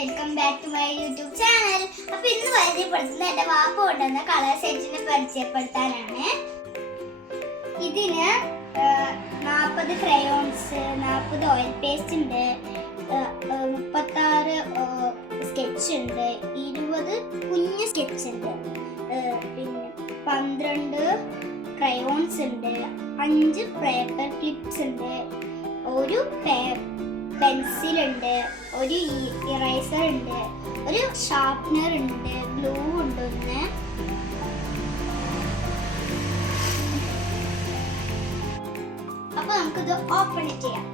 Welcome back to my YouTube channel. അപ്പൊ ഇന്ന് പരിചയപ്പെടുത്തുന്ന എന്റെ വാപ്പ കൊണ്ടുവന്ന കളർ സെറ്റിനെ പരിചയപ്പെടുത്താനാണ്. ഇതിന് 40 ക്രയോൺസ്, 40 ഓയിൽ പേസ്റ്റ് ഉണ്ട്, 36 സ്കെച്ച് ഉണ്ട്, 20 കുഞ്ഞു സ്കെച്ച് ഉണ്ട്, പിന്നെ 12 ക്രയോൺസ് ഉണ്ട്, 5 പേപ്പർ ക്ലിപ്സ് ഉണ്ട്, ഒരു പെൻസിൽ ഉണ്ട്, ഒരു ഇറേസർ ഉണ്ട്, ഒരു ഷാർപ്നർ ഉണ്ട്, ഗ്ലൂ ഉണ്ട് ഒന്ന്. അപ്പൊ നമുക്കിത് ഓപ്പൺ ചെയ്യാം.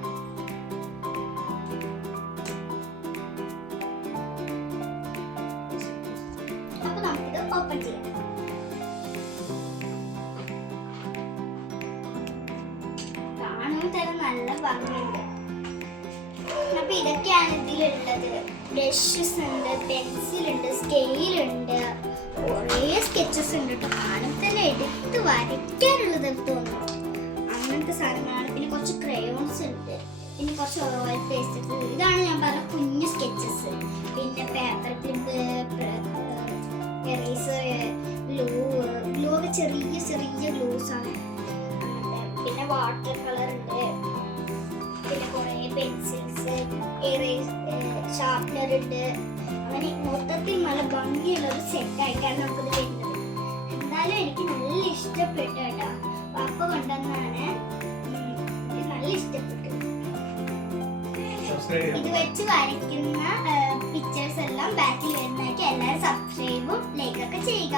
കാണാൻ തന്നെ നല്ല ഭംഗിയുണ്ട്. അപ്പൊ ഇതൊക്കെയാണ് ഇതിലുള്ളത്. ബ്രഷസ് ഉണ്ട്, പെൻസിൽ ഉണ്ട്, സ്കെയിൽ ഉണ്ട്, കുറേ സ്കെച്ചസ് ഉണ്ട് കേട്ടോ. കാണാൻ തന്നെ എടുത്ത് വരയ്ക്കാനുള്ളത് തോന്നുന്നു. അങ്ങനത്തെ സാധനങ്ങളാണ്. പിന്നെ കുറച്ച് ക്രയോൺസ് ഉണ്ട്, പിന്നെ കുറച്ച് ഓയിൽ പേസ്റ്റ്. ഇതാണ് ഞാൻ പറഞ്ഞ കുഞ്ഞു സ്കെച്ചസ്. പിന്നെ പേപ്പർ ക്ലിപ്പ്, എറേസർ, ഗ്ലൂ ഒക്കെ ചെറിയ ചെറിയ ഗ്ലൂസ് ആണ്. പിന്നെ വാട്ടർ കളർ ഉണ്ട്, പിന്നെ കുറേ പെൻസിൽസ്, ഷാർപ്നർ ഉണ്ട്. അങ്ങനെ മൊത്തത്തിൽ നല്ല ഭംഗിയുള്ള ഒരു സെറ്റ് ആയിട്ടാണ് നമുക്കിത് വരുന്നത്. എന്തായാലും എനിക്ക് നല്ല ഇഷ്ടപ്പെട്ടു കേട്ടോ. പാപ്പ കൊണ്ടുവന്നാണ്, നല്ല ഇഷ്ടപ്പെട്ടു. ഇത് വെച്ച് വരയ്ക്കുന്ന പിക്ചേഴ്സ് എല്ലാം ബാക്കിൽ വരുന്നതായിട്ട് എല്ലാവരും സബ്സ്ക്രൈബും ലൈക്കൊക്കെ ചെയ്യുക.